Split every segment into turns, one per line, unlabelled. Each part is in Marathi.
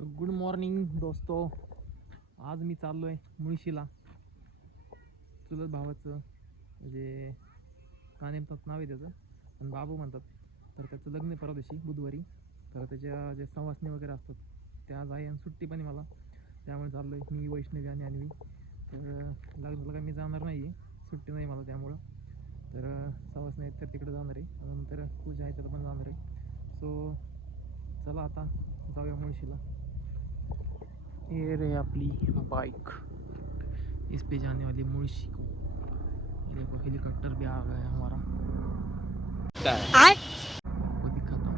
तर गुड मॉर्निंग दोस्तो. आज मी चाललो आहे मुळशीला. चुलत भावाचं म्हणजे का नेमतात नाव आहे त्याचं. पण बाबू म्हणतात तर त्याचं लग्न परवा दिवशी बुधवारी. तर त्याच्या जे सवासणी वगैरे असतात त्या आज आहे आणि सुट्टी पण आहे मला. त्यामुळे चाललो आहे मी वैष्णवी आणि आणवी तर लग्नाला काय मी जाणार नाही आहे सुट्टी नाही मला त्यामुळं. तर सवास आहेत तर तिकडे जाणार आहे. नंतर पूजा आहे त्याला पण जाणार आहे. सो चला आता जाऊया मुळशीला. ये रे अपनी बाइक इस पे जाने वाली मुळशी को. ये देखो हेलीकॉप्टर भी आ गया है हमारा. वो दिखाता हूँ.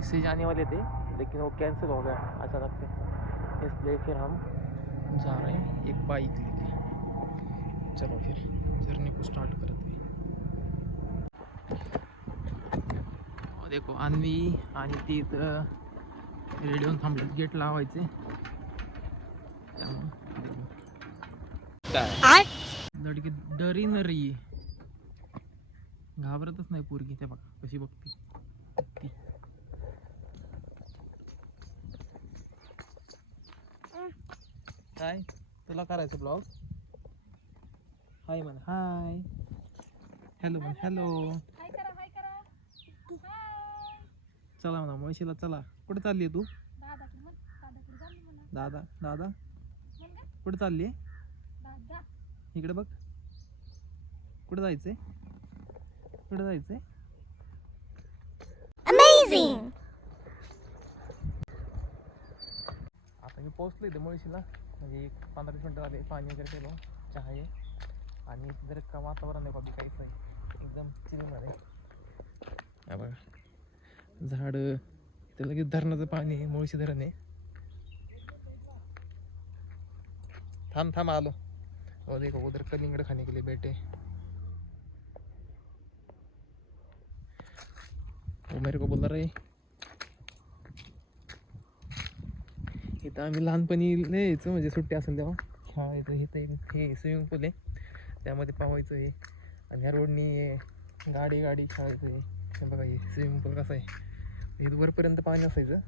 इससे जाने वाले थे लेकिन वो कैंसिल हो गया अचानक से. इसलिए फिर हम जा रहे हैं एक बाइक लेके. चलो फिर जर्नी को स्टार्ट करते हैं. देखो अन्वी आणि ती इथं रेडिओन थांबले. गेट लावायचे. त्यामुळं. देखो. लडकी डरी न रही घाबरतच नाही पोरगी त्या बघा कशी बघते. काय तुला करायचं ब्लॉग? हाय म्हण हाय. हॅलो म्हण हॅलो.
हाय करा हाय करा. हाय.
चला म्हणा मुळशीला चला. कुठे चालली आहे तू?
दादा दादा
कुठे चालली इकडे बघ. कुठे जायचंय? कुठे जायचंय? आता मी पोहोचलो इथे मुळशीला. म्हणजे एक पंधरा वीस मिनटं झाले. पाणी वगैरे पेलो. चहा आहे. आणि जर का वातावरण आहे बाकी काहीच नाही. एकदम चिलमध्ये. हा बघा. झाडं ते लगेच धरणाचं पाणी आहे मुळशी धरण आहे. थांब थांब आलो. वो देखो उधर कलिंगड़ खाने के लिए बैठे वो मेरे को बोल रे इथं आम्ही लहानपणी यायचं म्हणजे सुट्टी असेल तेव्हा. खेळायचं इथं एक हे स्विमिंग पूल आहे. त्यामध्ये पावायचं आहे. आणि ह्या रोडनी गाडी गाडी खेळायचं आहे. बघा हे स्विमिंग पूल कसं आहे. इथं वरपर्यंत पाणी असायचं.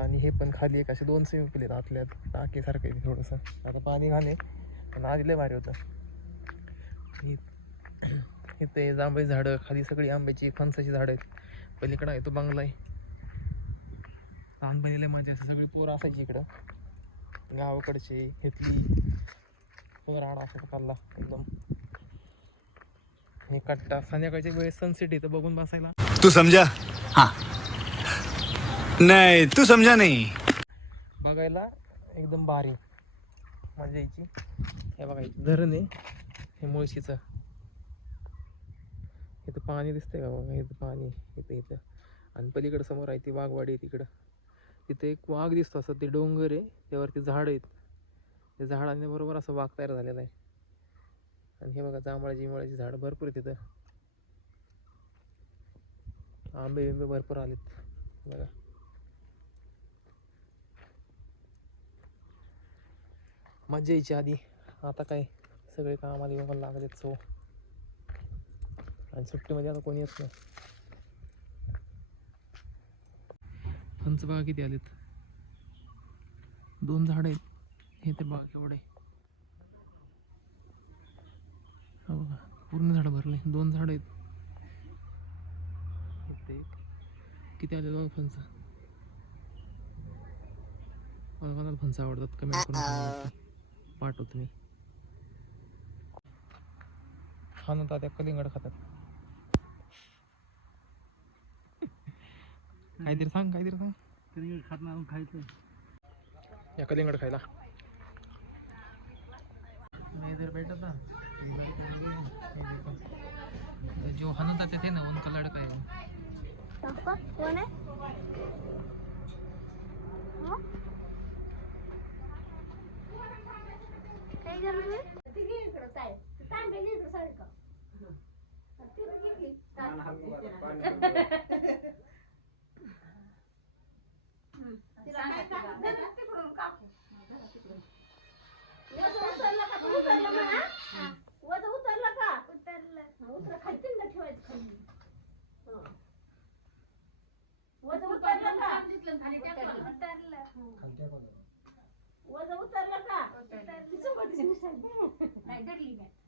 आणि हे पण खाली एक असे दोन स्विमिंग पूल आहेत आतल्या टाकीसारखं आहे थोडंसं. आता पाणी घाणे पण आधी लय भारी होतं. इ- इथं हे जांभळी झाडं खाली सगळी आंब्याची फणसाची झाडं आहेत. पलीकडं आहे तो बंगला आहे. लहानपणी लय मजा असं सगळी पोरं असायची इकडं. गावाकडचे इथली. राडा असायचा खाल्ला एकदम. हे कट्टा. संध्याकाळच्या वेळेस सनसेट इथं बघून बसायला.
तू समझा हाँ. नाही तू समजा नाही.
बघायला एकदम भारी. मजा यायची. हे बघा इथं धरण आहे. हे मुळशीचं. इथं पाणी दिसतंय का बघा? इथं पाणी इथं इथं. आणि पलीकडं समोर आहे ती वाघवाडी आहे तिकडं. तिथे एक वाघ दिसतो असं ते डोंगर आहे. त्यावरती झाड आहेत. त्या झाडांनी बरोबर असं वाघ तयार झालेला आहे. आणि हे बघा जांभळाची जिंभळाची झाडं भरपूर आहे तिथं आंबे बिंबे भरपूर आलेत. बघा. मजा यायची आधी. आता काय? सगळे कामाला येऊन लागलेत सो आणि सुट्टीमध्ये आता कोणी येत नाही. फणस बघा किती आलेत? दोन झाड आहेत. हे तर बघा केवढे हा बघा पूर्ण झाड भरले. दोन झाड आहेत. किती आले बघा फणस? मला फणस आवडतात? कमेंट करून. पाठवतो मी. हा ना त्या कलिंगड खातात. काहीतरी सांग काहीतरी सांग.
कलिंगड खात नाही खायचं
या कलिंगड खायला. मैं इधर बैठा था जो हनुताते थे ना उनका लड़का है वो
कोण आहे उतरलं खाली ठेवायचं खाली उतरलं. का?
वजन उतरलं का.
नाही धरली लागली.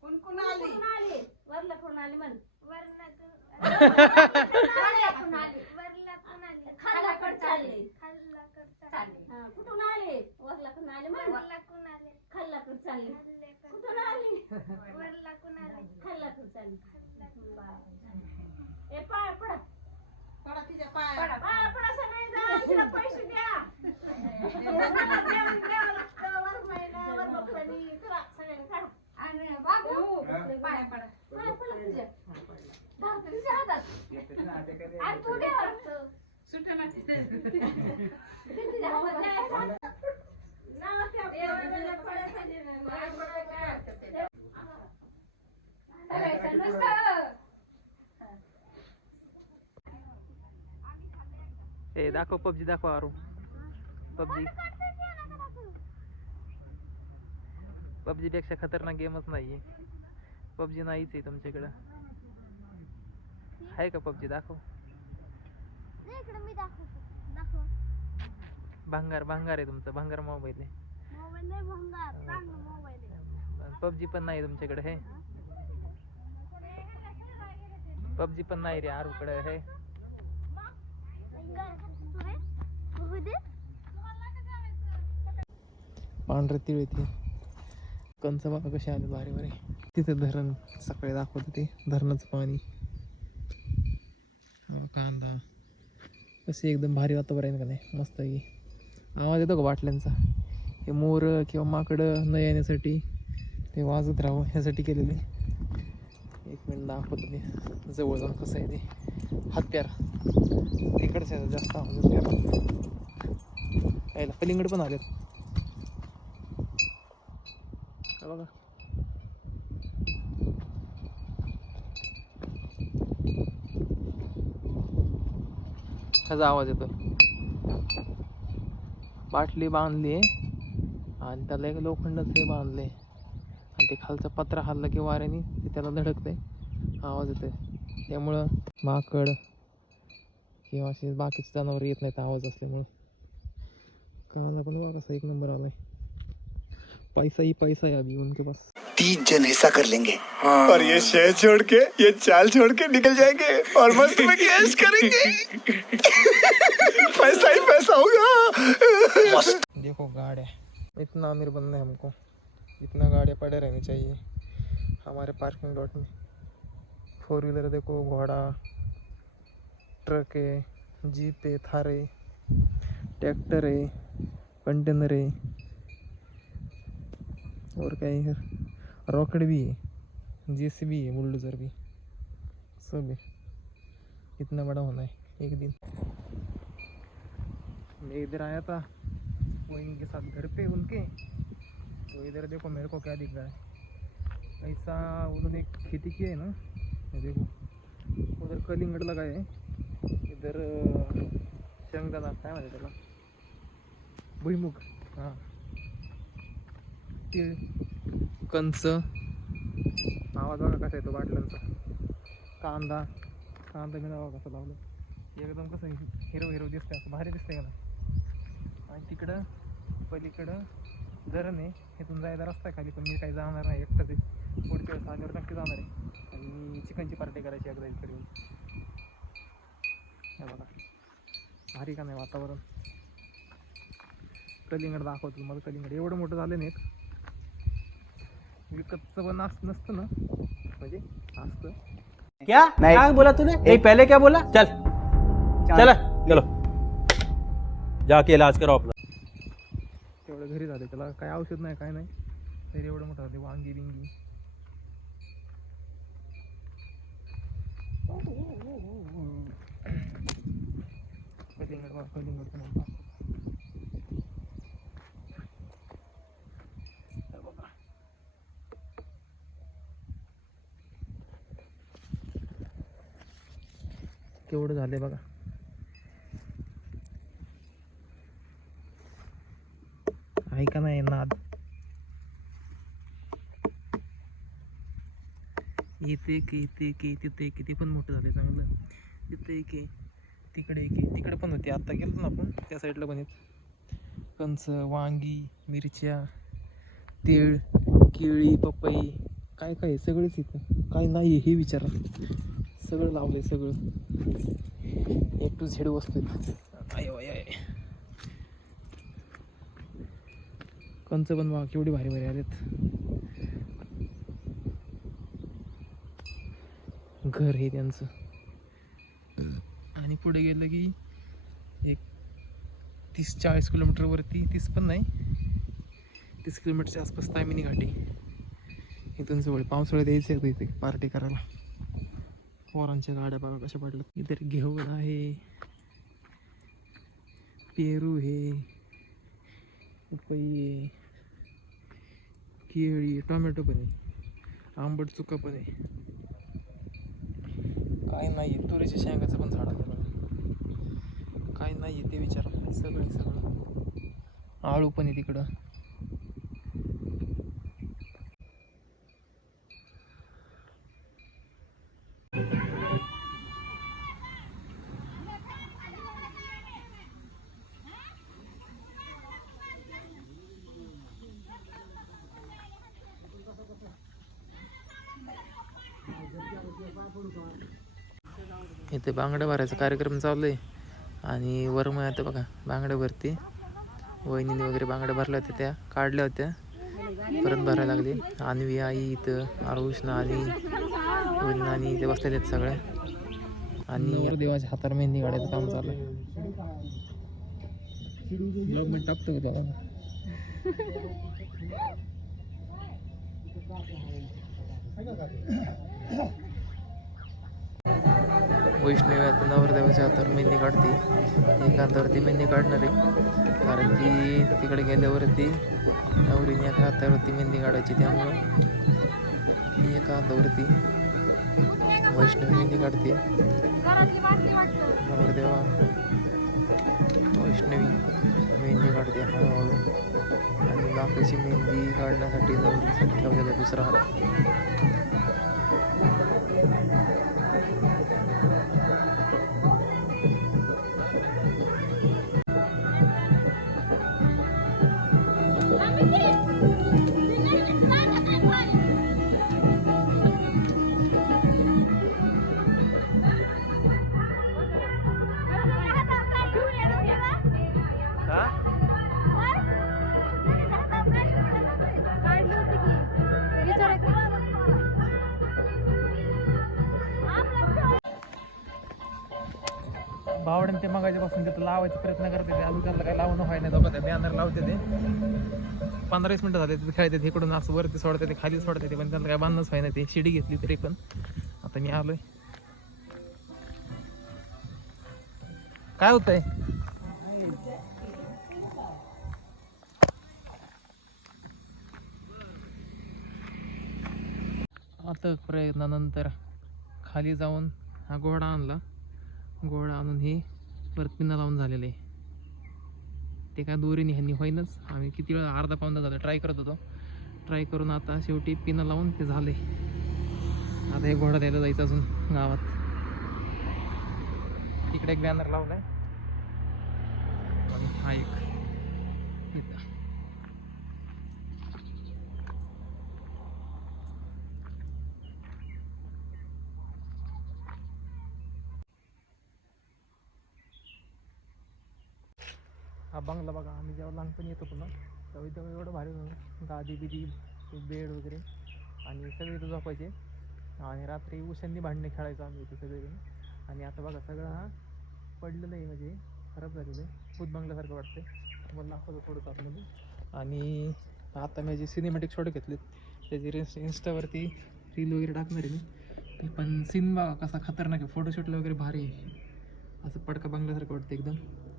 कोण कोण आली?
कोण आली? वरला कोण आली म्हण?
वरलातून आली?
खालाकड चालली?
खाल्लाकड चालली?
हा, कुठून आली? वरला कोण आली म्हण?
वरलाकून आले?
खाल्लाकड चालली?
खाल्लेकड
कुठून आली?
वरलाकून आले?
खाल्लाकड चालली? ए पाय पडा
पडा तिच्या पाया.
पाय पडा सगळे जा तिला पैसे द्या.
ए दाखव पबजी दाखव आरू. पबजी. पबजी पेक्षा खतरनाक गेमच नाहीये. पबजी नाहीच आहे तुमच्याकडं. आहे का पबजी? दाखव. भांगार भांगार आहे तुमचं. भांगार मोबाईल आहे.
नाही
पबजी पण नाही तुमच्याकडे हे. पबजी पण नाही रे आरूकडे हे. पांढरे तिळ येते. कंच बघा कसे आले भारी भारी. तिथे धरण सकाळी दाखवत होते. धरणाचं पाणी. कांदा. कसे एकदम भारी वातावरण का नाही? मस्त आहे आवाज येतो का बाटल्यांचा? हे मोर किंवा माकडं न येण्यासाठी ते वाजत राहावं ह्यासाठी केलेले. एक मिनिट दाखवतो ते जवळ जाऊन कसं आहे ते. हत्यार तिकडच आहे जास्त आवाज येतो पलिंगड कलिंगड पण आलेत हे बघा ह्याचा आवाज येतो बाटली बांधली आणि त्याला एक लोखंडच हे बांधले. आणि ते खालचा पत्रा हल्ला की वाऱ्याने ते त्याला धडकते. आवाज येतोय. त्यामुळं माकड किंवा असे बाकीचे जनावर येत नाहीत आवाज असल्यामुळं. कानाला पण बघा कसा एक नंबर आलाय. पैसा ही पैसा है अभी उनके पास।
तीन जन ऐसा कर लेंगे। हाँ। और ये शहर छोड़ के ये चाल छोड़ के निकल जाएँगे और मस्त में कैश करेंगे। पैसा ही पैसा होगा। मस्त।
देखो गाड़ियाँ इतना अमीर बनना है हमको। इतना गाड़ियाँ पड़े रहनी चाहिए हमारे पार्किंग लॉट में। फोर व्हीलर देखो घोड़ा ट्रक है जीप है थार है ट्रैक्टर है कंटेनर है। और क्या है रॉकेट भी है जे भी है, बुलडोजर भी। सब है। इतना बड़ा होना है, एक दिन। मैं इधर आया था, वो इनके साथ घर पे उनके। तो इधर देखो मेरे को क्या दिख रहा है। ऐसा उन्होंने खेती की है ना देखो। उधर कलिंगड लगाए है। इधर शेंगदाणा काय म्हणते त्याला भुईमुग। हाँ। किती कंच. आवाज बघा कसा येतो बाटल्यांचा. कांदा. कांदा मी बघा कसं लावलं. एकदम कसं हिरो हिरो दिसतंय असं भारी दिसतंय मला आणि तिकडं पलीकडं धरण आहे. इथून जायला रस्ता आहे खाली पण मी काही जाणार नाही एकटाच आहे. पुढच्या वेळेस आल्यावर नक्की जाणार आहे. आणि चिकनची पार्टी करायची एकदा इकडे हे बघा. भारी का नाही वातावरण? कलिंगड दाखवतो मला कलिंगड. एवढं मोठं झालं नाही. विकतचं पण अस नसतं ना. म्हणजे? असतं.
क्या?
नहीं।
क्या बोला तूने? नहीं पहले क्या बोला? चल. चल. चलो. जाके इलाज कराओ अपना.
तेवढं घरी झालं. त्याला काय औषध नाही काय नाही. तरी एवढं मोठं झालं वांगी बिंगी. कलिंगड कलिंगड पण आहे बघा. हे बघा. केवढं झाले बघा. ऐका नाही नाद? इथे की इथे की तिथे की ते पण मोठं झाले चांगलं. तिथे की तिकडे एक तिकडे पण होते. आत्ता गेलो ना आपण त्या साईडला पण आहेत. कंच वांगी मिरच्या तीळ केळी पपई काय काय आहे? इथं. काय नाही आहे हे विचारा. सगळं लावलंय सगळं. एक टू झेड वस्तू कंच पण बघा केवढी भारी भारी आलेत. घर हे त्यांचं. आणि पुढे गेलं की एक तीस चाळीस किलोमीटरवरती तीस पण नाही. तीस किलोमीटरच्या आसपास तामिनी घाटी इथून जवळ पावसाळ्यात यायचं आहे इथे पार्टी करायला. पोरांच्या गाड्या बघा कशा पडल्यात. इतर घेऊन आहे. पेरू हे पपई आहे. केळी टोमॅटो पण आहे. आंबट चुका पण आहे. काय नाही तुरीच्या शेंगाचं पण झाड आहे काय नाही ते विचारा सगळं सगळं. आळू पण आहे तिकडं. इथे बांगड्या भरायचा कार्यक्रम चालू आहे. आणि वरम आता बघा बांगड्या भरते. वहिनीने वगैरे बांगड्या भरल्या होत्या त्या काढल्या होत्या. परत भरायला लागली. अन्वी आई इथं आरुषना आणि वहिनी आणि इथे बसलेले आहेत सगळ्या आणि देवाच्या हातावर मेहंदी काढायचं काम चालू आहे. टाकतो का तुम्हाला? वैष्णवी आता नवरदेवाच्या हातावर मेहंदी काढते. एका हातावरती मेहंदी काढणार आहे. कारण की तिकडे गेल्यावरती नवरीने एका हातावरती मेहंदी काढायची त्यामुळं एका हातावरती वैष्णवी मेहंदी काढते. नवरदेवा वैष्णवी मेहंदी काढते हळूहळू आणि बाकीची मेहंदी काढण्यासाठी नवरीसाठी ठेवलेला दुसरा हात. आवडेल ते मगाच्यापासून तिथं लावायचा प्रयत्न करते ते. अजून त्यांना काही लावणं व्हाय नाही दोघं ते. बॅनर लावते ते. पंधरा वीस मिनटं झाले खेळते इकडून असं वरती सोडते ते खाली सोडते ते पण त्यांना काही बांधणंच व्हाय नाही. ते शिडी घेतली तरी पण. आता मी आलोय. काय होतंय? आता प्रयत्नानंतर खाली जाऊन हा घोडा आणला. घोडा आणून ही परत पिन्ना लावून झालेलं. आहे ते काय दोरीने ह्यांनी होईनच. आम्ही किती वेळा अर्धा पाऊन झालं ट्राय करत होतो. ट्राय करून आता शेवटी पिनं लावून ते झाले. आता हे घोडा द्यायला जायचं अजून गावात. तिकडे एक बॅनर लावलाय. हा एक. हा बंगला बघा आम्ही जेव्हा लहानपणी येतो पुन्हा तेव्हा इथं एवढं भारी गादी बिदी बेड वगैरे आणि सगळे इथं झोपायचे. आणि रात्री उशांनी भांडणे खेळायचो आम्ही इथे सगळेजण. आणि आता बघा सगळं हा पडलेलं आहे म्हणजे खराब झालेलं आहे. भूत बंगल्यासारखं वाटतं मला दाखवतो थोडंसं आतमध्ये. आणि आता मी जे सिनेमॅटिक शॉट घेतलेत त्याची रिन्स इन्स्टावरती रील वगैरे टाकणार आहे मी. ते पण सीन बघा कसा खतरनाक आहे. फोटोशूटला वगैरे भारी आहे. असं पडका बंगल्यासारखं वाटतं एकदम.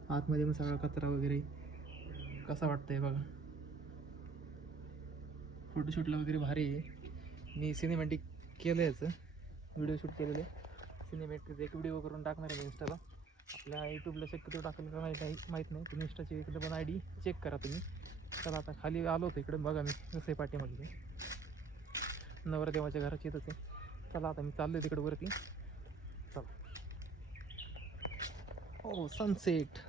आतमध्ये मग सगळा कचरा वगैरे कसा वाटतंय बघा. फोटोशूटला वगैरे भारी आहे. मी सिनेमॅटिक केलं याचं. व्हिडिओ शूट केलेलं आहे. सिनेमॅटिक एक व्हिडिओ करून टाकणार आहे मी इंस्टाला आपल्या यूट्यूबला शक्यतो टाकलं का नाही काही माहीत नाही. तुम्ही इंस्टाची इकडे पण आय डी चेक करा तुम्ही. चला आता खाली आलो होतो इकडे. बघा मी कसं पाठीमध्ये पाठीमागे. नवरदेवाच्या घराची येत होते चला आता मी चाललो आहे तिकडे वरती. चला. हो सनसेट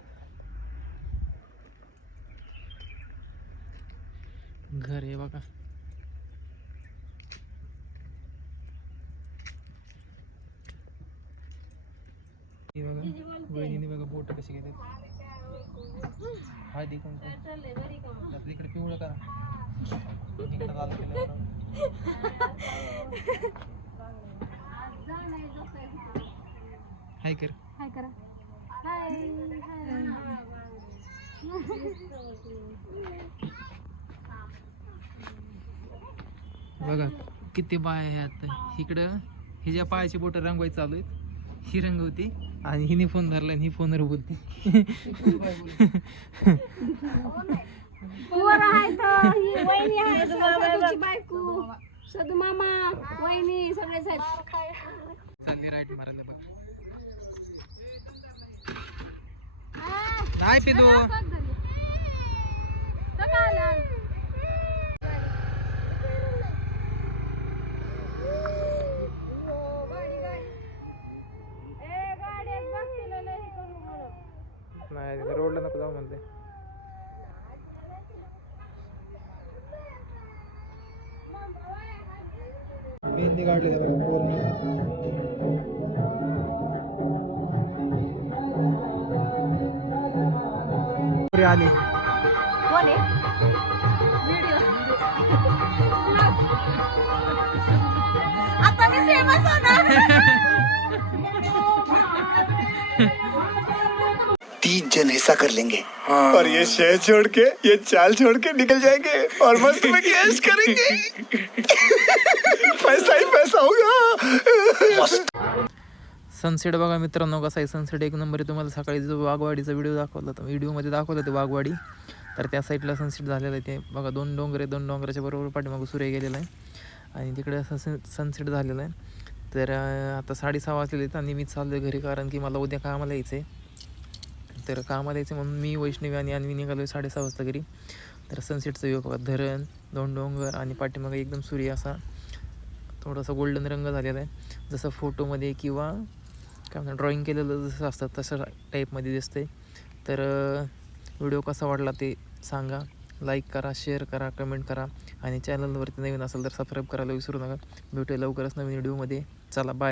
घर आहे बघा. हे बघा बोट कशी घेतात. हळदी कुंकू. त्यातलं इकडे पिवळं करा. हाय कर.
हाय करा. हाय.
बघा किती बाय आहेत इकडं हिच्या पायाची बोट रंगवायची चालू आहेत ही रंगवती आणि हिने फोन धरला आणि ही फोनवर बोलते.
ही
चालली राईट मारायला बघ. नाही पिलू आली
कोण आहे व्हिडिओ आता मी फ़ेमस होणार
तीस जन ऐसा कर लेंगे। हाँ। और ये शहर छोड़ के ये चाल छोड़ के निकल जाएँगे और मस्त में कैश करेंगे। पैसा ही पैसा होगा। मस्त।
सनसेट बघा मित्रांनो कसा आहे. सनसेट एक नंबर आहे तुम्हाला सकाळी जो वाघवाडीचा व्हिडिओ दाखवला होता. व्हिडिओमध्ये दाखवलं ते वाघवाडी. तर त्या साईडला सनसेट झालेलं आहे ते. बघा दोन डोंगर आहे. दोन डोंगराच्या बरोबर पाठीमागं सूर्य गेलेला आहे. आणि तिकडे सन सनसेट झालेला आहे. तर आता साडेसहा वाजलेले आहेत आणि मी चाललो घरी कारण की मला उद्या कामाला यायचं आहे तर कामाला यायचं म्हणून मी वैष्णवी आणि अन्वी निघालो आहे साडेसहा वाजता घरी. तर सनसेटचं व्ह्यू बघा धरण दोन डोंगर आणि पाठीमागे एकदम सूर्य असा थोडासा गोल्डन रंग झालेला आहे. जसं फोटोमध्ये किंवा काय म्हणतात ड्रॉईंग केलेलं जसं असतं तसं टाईपमध्ये दिसते तर व्हिडिओ कसा वाटला ते सांगा. लाईक करा शेअर करा कमेंट करा. आणि चॅनलवरती नवीन असेल तर सबस्क्राईब करायला विसरू नका. भेटूया लवकरच नवीन व्हिडिओमध्ये चला बाय